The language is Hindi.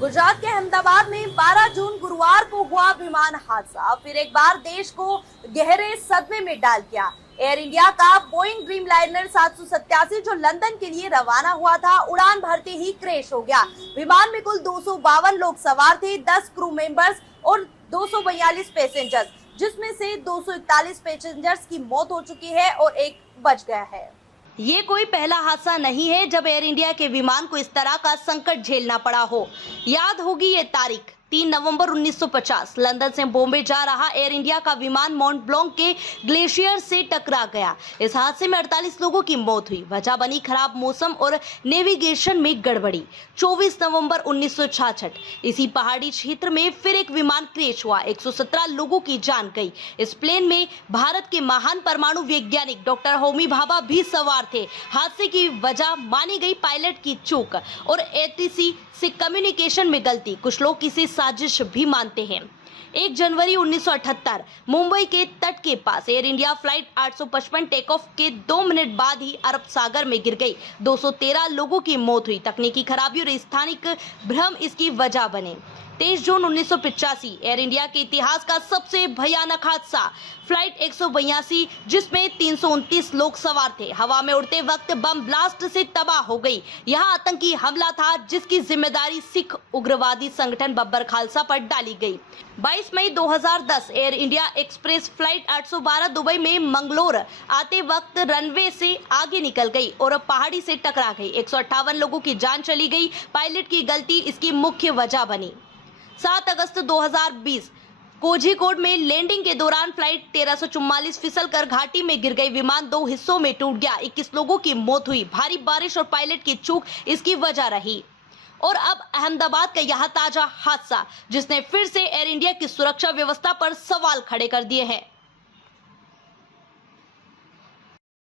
गुजरात के अहमदाबाद में 12 जून गुरुवार को हुआ विमान हादसा फिर एक बार देश को गहरे सदमे में डाल दिया। एयर इंडिया का बोइंग ड्रीमलाइनर 787 जो लंदन के लिए रवाना हुआ था, उड़ान भरते ही क्रैश हो गया। विमान में कुल 252 लोग सवार थे, 10 क्रू मेंबर्स और 242 पैसेंजर्स, जिसमें से 241 पैसेंजर्स की मौत हो चुकी है और एक बच गया है। ये कोई पहला हादसा नहीं है जब एयर इंडिया के विमान को इस तरह का संकट झेलना पड़ा हो। याद होगी ये तारीख, 3 नवंबर 1950 लंदन से बॉम्बे जा रहा एयर इंडिया का विमान माउंट ब्लॉन्क के ग्लेशियर से टकरा गया। इस हादसे में 48 लोगों की मौत हुई। वजह बनी खराब मौसम और नेविगेशन में गड़बड़ी। 24 नवंबर 1966 इसी पहाड़ी क्षेत्र में फिर एक विमान क्रैश हुआ, 117 लोगों की जान गई। इस प्लेन में भारत के महान परमाणु वैज्ञानिक डॉक्टर होमी भाभा भी सवार थे। हादसे की वजह मानी गई पायलट की चूक और एटीसी से कम्युनिकेशन में गलती। कुछ लोग इसे साजिश भी मानते हैं। 1 जनवरी 1978 मुंबई के तट के पास air India flight 855 take off के 2 मिनट बाद ही अरब सागर में गिर गई। 213 लोगों की मौत हुई। तकनीकी खराबी और स्थानिक भ्रम इसकी वजह बने। 23 जून 1985 एयर इंडिया के इतिहास का सबसे भयानक हादसा, फ्लाइट 182 जिसमें 329 लोग सवार थे, हवा में उड़ते वक्त बम ब्लास्ट से तबाह हो गई। यह आतंकी हमला था जिसकी जिम्मेदारी सिख उग्रवादी संगठन बब्बर खालसा पर डाली गई। 22 मई 2010 air India express flight 812 Dubai में मंगलोर आते वक्त रनवे से आगे निकल गई और पहाड़ी से टकरा गई। 158 लोगों की जान चली गई। पायलट की गलती इसकी मुख्य वजह बनी। 7 अगस्त 2020 कोझिकोड में लैंडिंग के दौरान फ्लाइट 1344 फिसलकर घाटी में गिर गई। विमान 2 हिस्सों में टूट गया। 21 लोगों की मौत हुई। भारी बारिश और पायलट की चूक इसकी वजह रही। और अब अहमदाबाद का यह ताजा हादसा, जिसने फिर से एयर इंडिया की सुरक्षा व्यवस्था पर सवाल खड़े कर दिए हैं।